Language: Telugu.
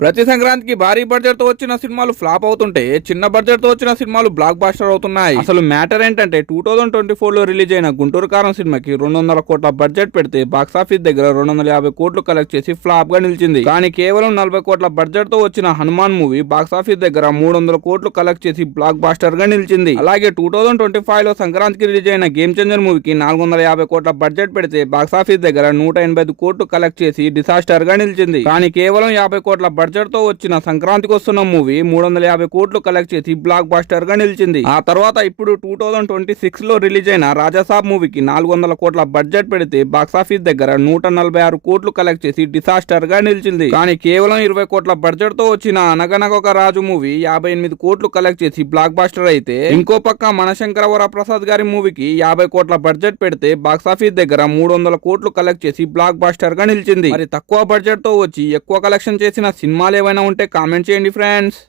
ప్రతి సంక్రాంతికి భారీ బడ్జెట్ తో వచ్చిన సినిమాలు ఫ్లాప్ అవుతుంటే చిన్న బడ్జెట్ తో వచ్చిన సినిమాలు బ్లాక్ బాస్టర్ అవుతున్నాయి. అసలు మ్యాటర్ ఏంటంటే 2024 లో రిలీజ్ అయిన గుంటూరు కారం సినిమాకి 200 కోట్ల బడ్జెట్ పెడితే బాక్సాఫీస్ దగ్గర 250 కోట్లు కలెక్ట్ చేసి ఫ్లాప్ గా నిలిచింది. కానీ కేవలం 40 కోట్ల బడ్జెట్ తో వచ్చిన హనుమాన్ మూవీ బాక్సాఫీస్ దగ్గర 300 కోట్లు కలెక్ట్ చేసి బ్లాక్ బాస్టర్ గా నిలిచింది. అలాగే 2025 లో సంక్రాంతికి రిలీజ్ అయిన గేమ్ చేంజర్ మూవీకి 450 కోట్ల బడ్జెట్ పెడితే బాక్సాఫీస్ దగ్గర 185 కోట్లు కలెక్ట్ చేసి డిసాస్టర్ గా నిలిచింది. కానీ కేవలం 50 కోట్ల బడ్జెట్ తో వచ్చిన సంక్రాంతికి వస్తున్న మూవీ 350 కోట్లు కలెక్ట్ చేసి బ్లాక్ బాస్టర్ గా నిలిచింది. ఆ తర్వాత ఇప్పుడు 2026 లో రిలీజ్ అయిన రాజాసాబ్ మూవీకి 400 కోట్ల బడ్జెట్ పెడితే బాక్సాఫీస్ దగ్గర 146 కోట్లు కలెక్ట్ చేసి డిసాస్టర్ గా నిలిచింది. కానీ కేవలం 20 కోట్ల బడ్జెట్ తో వచ్చిన అనగనగ ఒక రాజు మూవీ 58 కోట్లు కలెక్ట్ చేసి బ్లాక్ బాస్టర్ అయితే, ఇంకో పక్క మనశంకర వరప్రసాద్ గారి మూవీకి 50 కోట్ల బడ్జెట్ పెడితే బాక్సాఫీస్ దగ్గర 300 కోట్లు కలెక్ట్ చేసి బ్లాక్ బాస్టర్ గా నిలిచింది. మరి తక్కువ బడ్జెట్ తో వచ్చి ఎక్కువ కలెక్షన్ చేసిన సినిమాలు ఏవైనా ఉంటే కామెంట్ చేయండి ఫ్రెండ్స్.